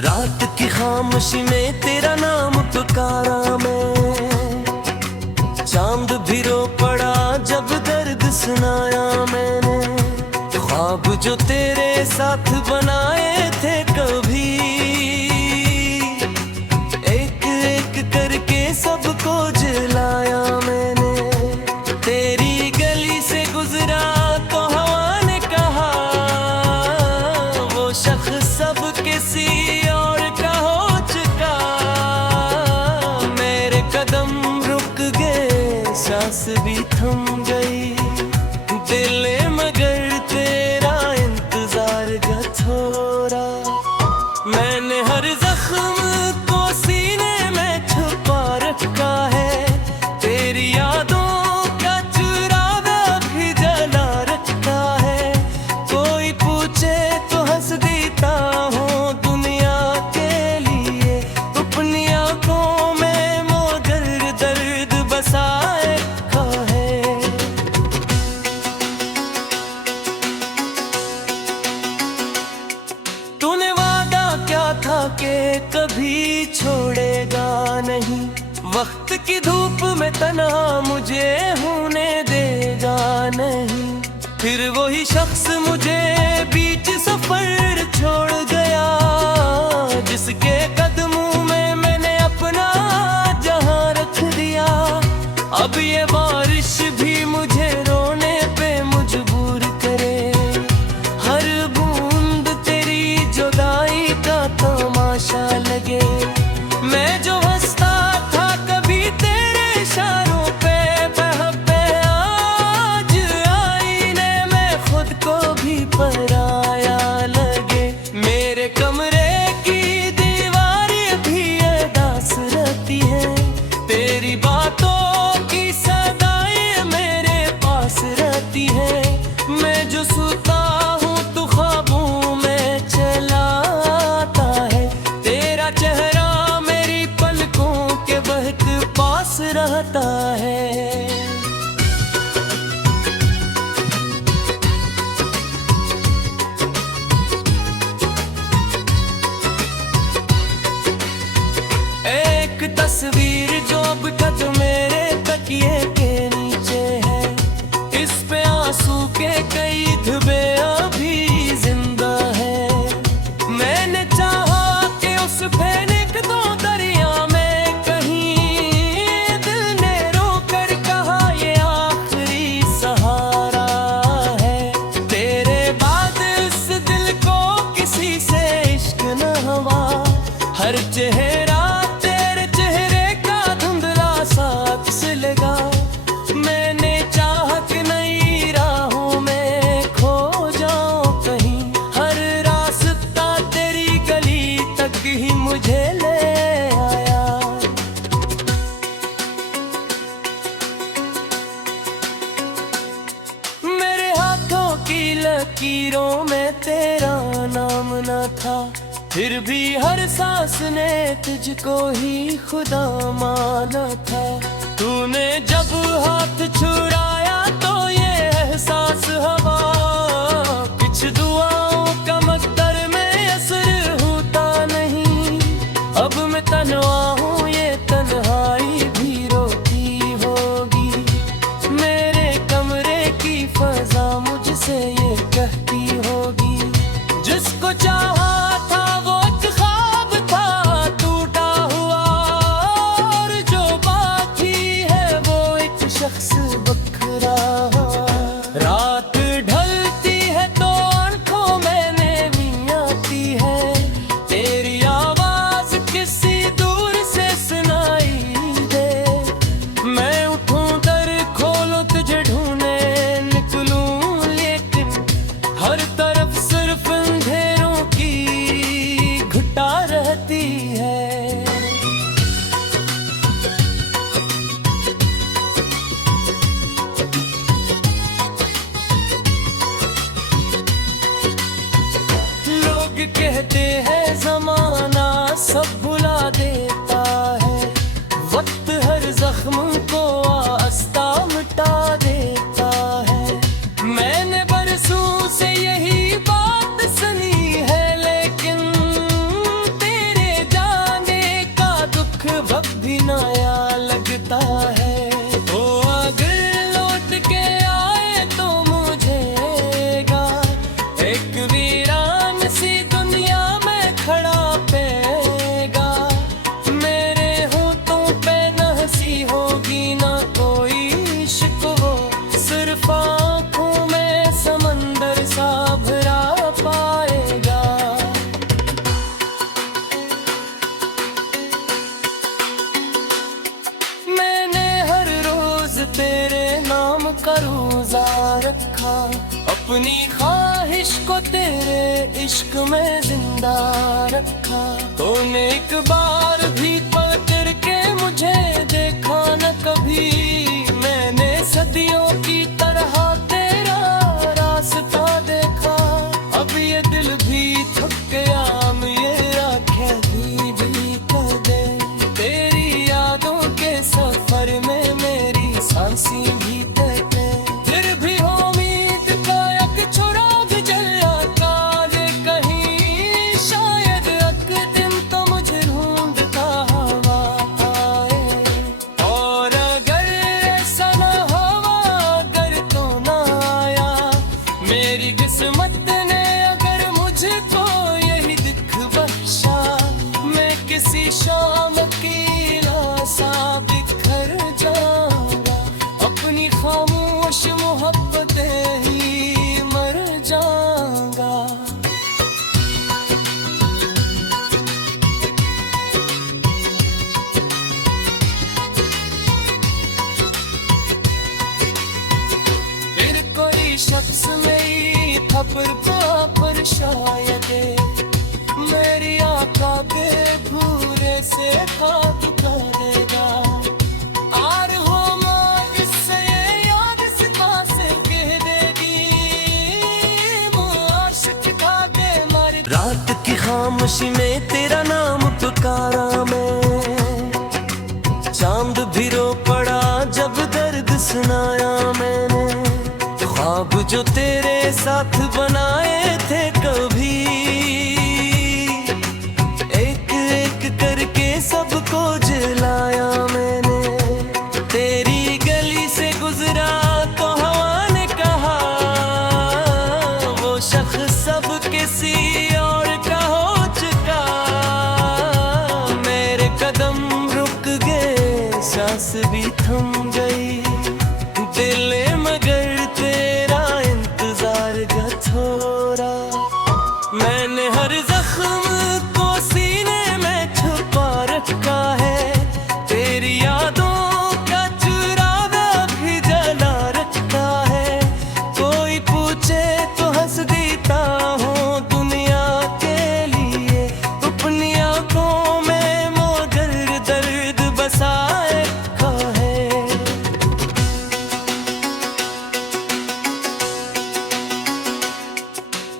रात की खामोशी में तेरा नाम पुकारा मैं, चांद भी रो पड़ा जब दर्द सुनाया मैंने। ख्वाब जो तेरे साथ बनाए थे कभी, एक एक करके सबको जलाया मैंने। तेरी गली से गुजरा तो हवा ने कहा, वो शख्स सब किसी और का हो चुका। मेरे कदम रुक गए, सांस भी थम गई, दिल ने मगर तेरा इंतजार का थोड़ा। मैंने हर जख्म को सीने में छुपा रखा है, तेरी यादों का चुरावा भी जला रखा है। कोई पूछे तो हंस देता हूँ दुनिया के लिए, अपनी आंखों में मगर दर्द बसाए रखा है। तूने वादा क्या था कि कभी छोड़ेगा नहीं, वक्त की धूप में तन्हा मुझे होने देगा नहीं। फिर वही शख्स मुझे बीच सफर छोड़ गया, जिसके कदमों में मैंने अपना जहां रख दिया। अब ये बारिश भी मुझे रोने पे मजबूर करे, हर बूंद तेरी जुदाई का तमाशा लगे। मैं जो हंसता था कभी तेरे इशारों पे बहके, आज आईने में खुद को भी पराया लगे। मेरे कमरे की दीवार भी अदास रहती है, तेरी बातों की सदाएं मेरे पास रहती है। मैं जो सोता हूँ तो ख्वाबों में चला आता है, तेरा चेहरा मेरी पलकों के बहक पास रहता है। एक तस्वीर जो अब तक मेरे तकिए के नीचे है, इस पे आंसू के कई धब्बे अभी जिंदा है। मैंने चाहा कि उस फेंक दो दरिया में कहीं, दिल ने रोकर कहा ये आखिरी सहारा है। तेरे बाद इस दिल को किसी से इश्क न हुआ, हर चेहरा तेरे चेहरे का धुंधला सा अक्स लगा। मैंने चाहा कि नई राहों में खो जाऊं कहीं, हर रास्ता तेरी गली तक ही मुझे ले आया। मेरे हाथों की लकीरों में तेरा नाम न था, फिर भी हर सांस ने तुझको ही खुदा माना था। तूने जब हाथ छुड़ाया तो ये एहसास हुआ, कुछ दुआओं का मकदर में असर होता नहीं। अब मैं तन्हा हूँ, ये तन्हाई भी रोती होगी। मेरे कमरे की फजा मुझसे ये कहती होगी, जिसको चाहा था वो एक ख्वाब था टूटा हुआ, और जो बाकी है वो एक शख्स बखरा। रात ढलती है तो आंखों में नींद आती है, तेरी आवाज किसी दूर से सुनाई दे। मैं उठूं दर खोलूं तुझे ढूंढने निकलूं, लेकिन हर तरफ सिर्फ अंधेरों की घुटा रहती है। लोग कहते हैं जमाना सब भुला देता है, वक्त हर जख्म को आस्ता मिटा देता है। मैंने बरसों से यही बात सुनी है, लेकिन रखा, अपनी ख्वाहिश को तेरे इश्क में जिंदा रखा। तूने एक बार भी पलट के मुझे देखा न कभी, मैंने सदियों की तरह तेरा रास्ता देखा। अब ये दिल भी थक गया, ये आँखें भी कर दे, तेरी यादों के सफर में मेरी सांसें भी तैरते। फिर भी हो उम्मीद का एक चुराग जल जाता है कहीं, शायद एक दिन तो मुझे ढूंढता हवा आए। और अगर ऐसा न हुआ, अगर तो न आया, मेरी किस्मत ने अगर मुझको यही दुख बख्शा, मैं किसी शाम की लाशा बिखर जाऊंगा, अपनी खामोश मोहब्बतें ही मर जाऊंगा। फिर कोई शख्स मेरी खबर पर शायद मेरी आका के भूरे से खाक करेगा। आर हो माँ इससे ये याद सिता से कह देगी, मुआशिक खा दे मारी। रात की खामोशी में तेरा नाम पुकारा मैं, चांद भी रो पड़ा जब दर्द सुनाया मैंने। ख्वाब जो तेरे साथ बनाए थे कभी, एक एक करके सबको जलाया मैंने। तेरी गली से गुजरा तो हवा ने कहा, वो शख्स सब किसी और का हो चुका। मेरे कदम रुक गए, सांस भी थम गई, दिल मगर तेरा इंतजार का थोड़ा। मैंने हर जख्म को सीने में छुपा रखा है, तेरी यादों का चुरागा भी जला रखा है। कोई पूछे तो हंस देता हूँ दुनिया के लिए, अपनी आंखों में मगर दर्द बसाए रखा है।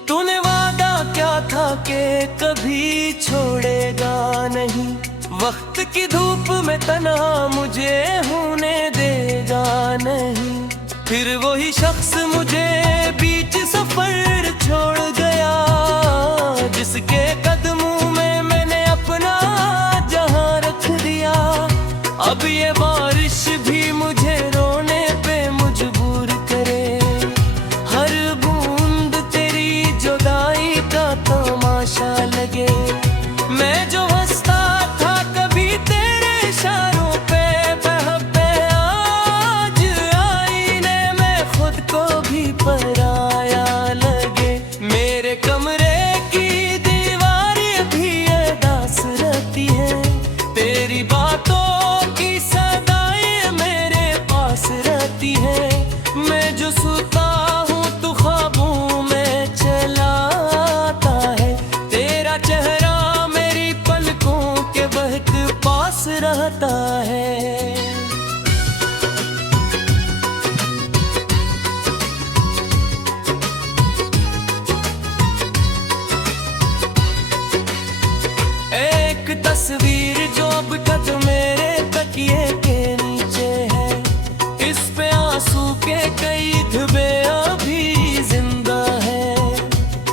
तूने वादा क्या था कि कभी छोड़ेगा नहीं, वक्त की धूप में तन्हा मुझे होने देगा नहीं। फिर वही शख्स मुझे बीच सफर छोड़ गया, जिसके कदमों में मैंने अपना जहां रख दिया। अब ये बारिश भी मुझे रोने पे मजबूर करे, हर बूंद तेरी जुदाई का तमाशा लगे। मैं जो हंसता था कभी तेरे इशारों पे बहबे, आज आईने में खुद को भी पराया लगे। मेरे कमरे की दीवारें भी अदास रहती है, तेरी बातों की सदाएं मेरे पास रहती है। मैं जो सोता हूँ तो ख्वाबों में चला आता है, तेरा चेहरा मेरी पलकों के बहक पास रहता है। एक तस्वीर जो अब तक मेरे तकिए के नीचे है, इस पे आंसू के कई धब्बे अभी जिंदा है।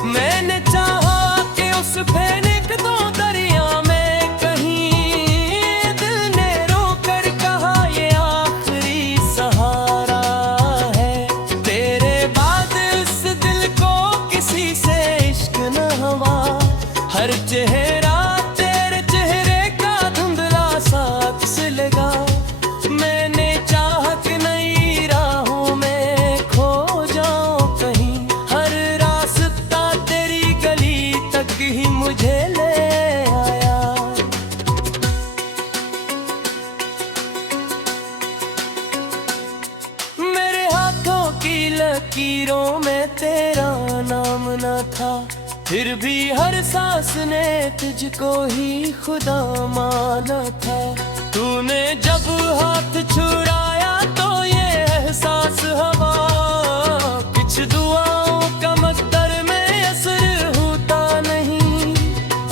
मैंने चाहा कि उस फेंक दो दरिया में कहीं, दिल ने रोकर कहा ये आखिरी सहारा है। तेरे बाद इस दिल को किसी से इश्क न हुआ, हर चेहरा तेरे चेहरे का धुंधला सा अक्स लगा। मैंने चाहत नई राहों में खो लकीरों में तेरा नाम न था, फिर भी हर सांस ने तुझको ही खुदा माना था। तूने जब हाथ छुड़ाया तो ये एहसास हवा, कुछ दुआओं का मकदर में असर होता नहीं।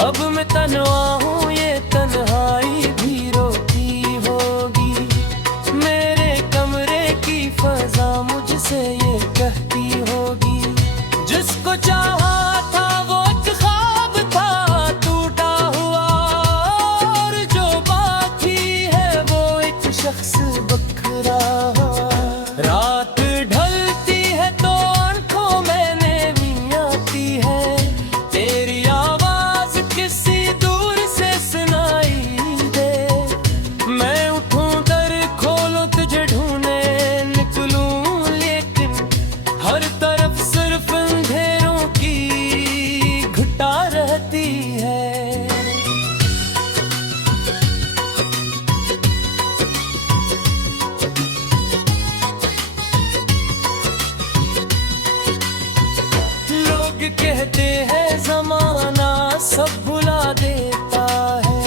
अब मैं तन्हा हूँ, ये तन्हाई भी रोती होगी। मेरे कमरे की फजा मुझसे ये कहती होगी, जिसको चाहा था वो एक ख्वाब था टूटा हुआ, और जो बाकी है वो एक शख्स बखरा हुआ। रात ढलती है तो आंखों में नींद आती है, तेरी आवाज किसी दूर से सुनाई दे। मैं उठूं दर खोलूं तुझे ढूंढने निकलूं, लेकिन हर तरफ सिर्फ अंधेरों की घटा रहती है। लोग कहते हैं जमाना सब भुला देता है,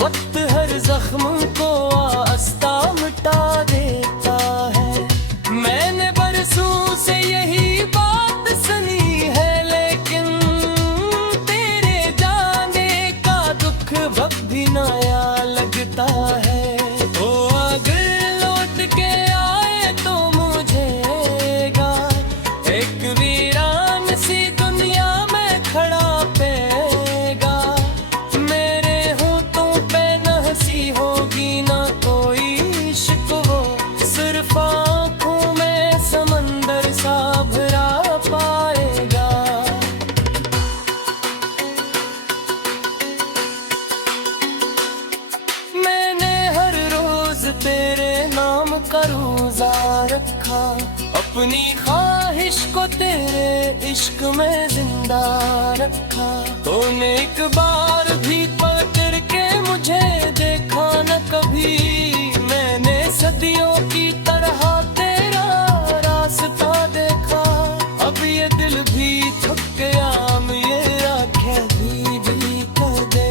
वक्त हर जख्म को आस्ता मिटा देता है। मैंने बरसों से यही बात सुनी है, लेकिन तेरे जाने का दुख वक्त भी नया लगता है। ओ अगर लौट के आए तो मुझेगा एक वीरान सी दुनिया में खड़ा पेगा। मेरे होठों पे न हंसी होगी ना कोई शिकवा, सिर्फ आँखों में समंदर सा भरा पाएगा। मैंने हर रोज तेरे नाम का रोजा रखा, अपनी ख्वाहिश को तेरे इश्क में जिंदा रखा। तूने एक बार भी पलट के मुझे देखा न कभी, मैंने सदियों की तरह तेरा रास्ता देखा। अब ये दिल भी थक गया, मेरा कहती भी कर दे।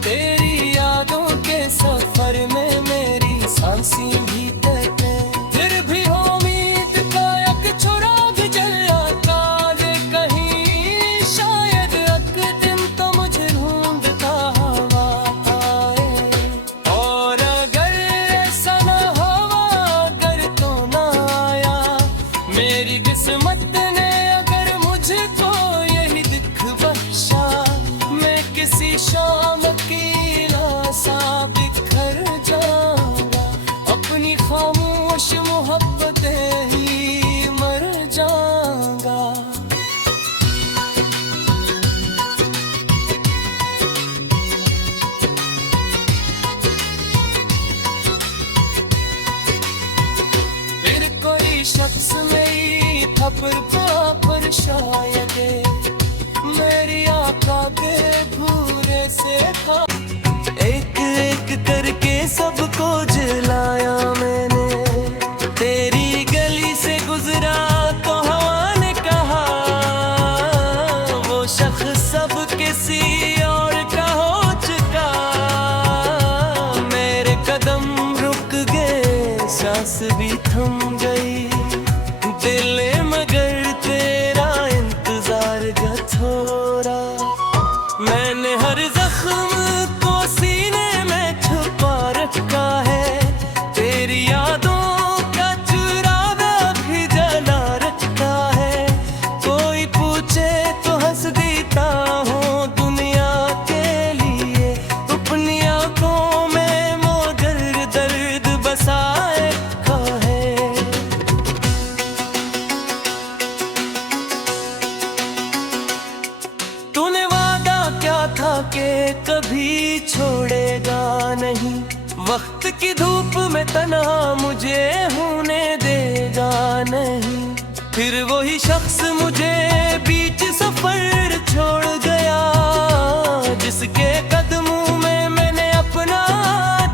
तेरी यादों के सफर में मेरी सांसें भी तैरते, फिर भी हो उम्मीद का एक चुराग जला काले कहीं, शायद एक दिन तो मुझे ढूंढता हवा आए। और अगर ऐसा न हुआ, अगर तो न आया मेरी किस्मत ने, अगर मुझको यही दिख बख्शा, मैं किसी शाम की लाशा बिखर जाऊंगा, अपनी खामोश मोहब्बतें ही मर जाऊंगा। फिर कोई शख्स मेरी खबर पर शायद मेरी आका के भूरे से खा। एक एक करके सबको जलाया मैंने, तेरी गली से गुजरा तो हवा ने कहा, वो शख्स सब किसी और का हो चुका। मेरे कदम रुक गए, सांस भी थम गई, दिल मगर तेरा इंतजार का थोड़ा। मैंने हर जख्म को सीने में छुपा रखा है, तेरी यादों का चुरावा भी जला रखा है। कोई पूछे तो हंस देता हूँ दुनिया के लिए, अपनी आंखों में मगर दर्द बसाए रखा है। तूने वादा क्या था कि कभी छोड़ेगा नहीं, वक्त की धूप में तन्हा मुझे होने देगा नहीं। फिर वही शख्स मुझे बीच सफर छोड़ गया, जिसके कदमों में मैंने अपना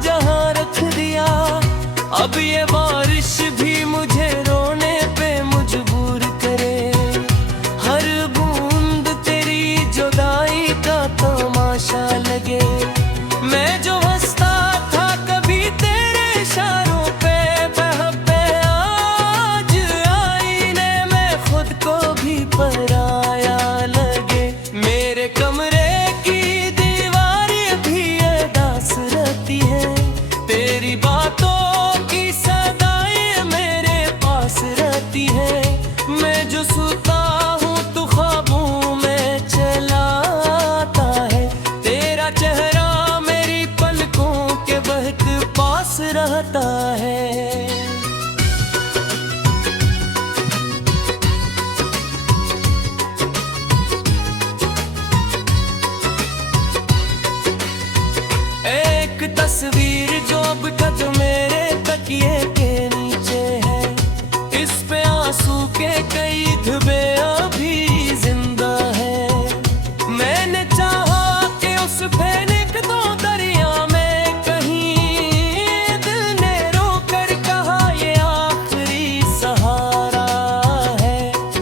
जहां रख दिया। अब ये बारिश भी मुझे रोने पे मजबूर मैं जो सोता हूँ तो ख्वाबों में चला आता है। तेरा चेहरा मेरी पलकों के बहक पास रहता है। एक तस्वीर जो अब तक मेरे तकिए के नीचे है, इस पे आंसू के कई धब्बे अभी जिंदा है। मैंने चाहा कि उस फेंक दो दरिया में कहीं, दिल ने रोकर कहा ये आखिरी सहारा है।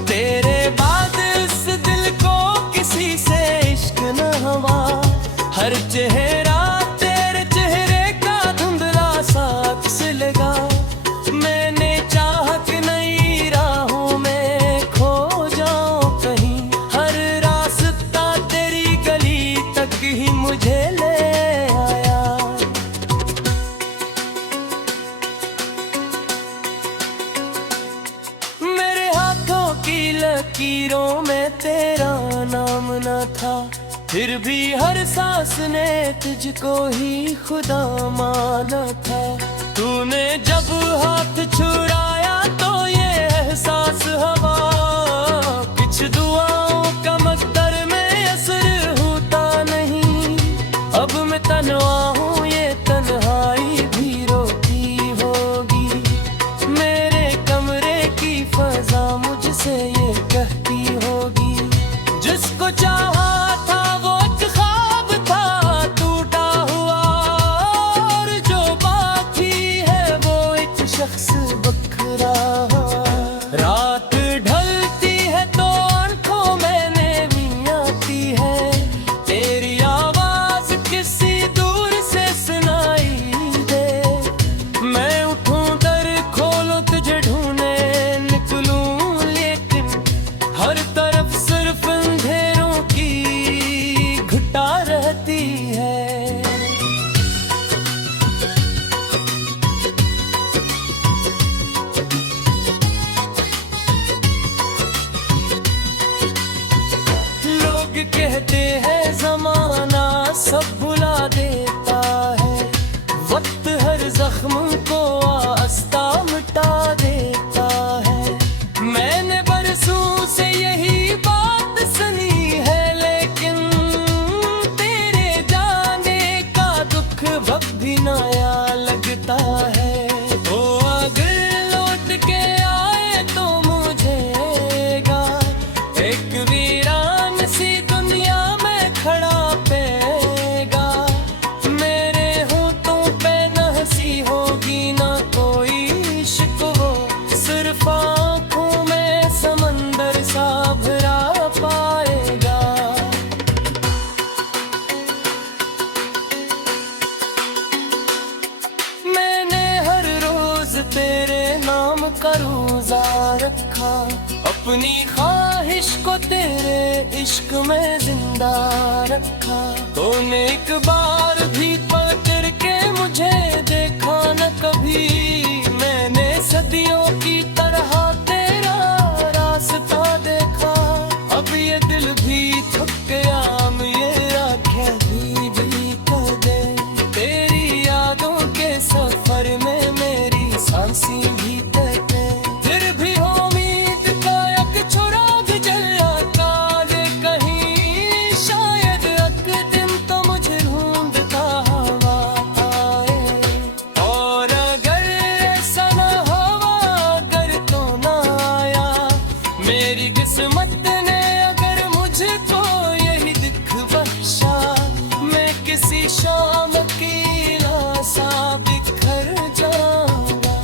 तेरे बाद इस दिल को किसी से इश्क न हुआ, हर चेहरा मैंने चाहा कि नई राहों में खो जाऊं कहीं, हर रास्ता तेरी गली तक ही मुझे ले आया। मेरे हाथों की लकीरों में तेरा नाम न था, फिर भी हर सांस ने तुझको ही खुदा माना था। तूने जब हाथ छुड़ाया तो ये एहसास हुआ, कुछ दुआओं का मकदर में असर होता नहीं। अब मैं तन्हा हूँ, ये तन्हाई भी रोती होगी। मेरे कमरे की फजा मुझसे ये कहती होगी, जिसको चाहा शख्स बखरा। रात ढलती है तो आंखों में नमी आती है, तेरी आवाज किसी दूर से सुनाई दे। मैं उठूं दर खोलूं तुझे ढूंढने निकलूं, लेकिन हर तरफ सिर्फ अंधेरों की घुटा रहती है। कहते हैं जमाना सब भुला देता है, वक्त हर जख्म को आस्ता मिटा देता है। मैंने बरसों से यही बात सुनी है, लेकिन तेरे जाने का दुख वक्त भी नया लगता है। ओ अगर लौट के आए तो मुझे एक वीरान सी दुनिया में खड़ा पेगा। मेरे होठों पे न हंसी होगी ना कोई शिकवा, सिर्फ आँखों में समंदर सा भरा पाएगा। मैंने हर रोज तेरे नाम का रोजा रखा, अपनी ख्वाहिश को तेरे इश्क में जिंदा रखा। तूने एक बार भी पलट के मुझे देखा न कभी, मैंने सदियों की तरह तेरा रास्ता देखा। अब ये दिल भी थक गया, मेरा ख्याली भी कर दे। तेरी यादों के सफर में मेरी सांसें भी तैरते, फिर भी किस्मत ने अगर मुझको यही दिख बख्शा, मैं किसी शाम की लाशा बिखर जाऊंगा,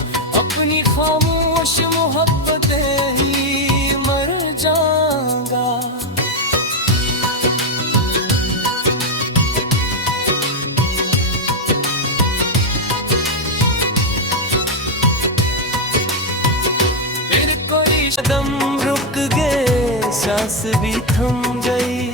अपनी खामोश मोहब्बतें ही मर जाऊंगा। फिर कोई कदम रुक गए, सांस भी थम गई।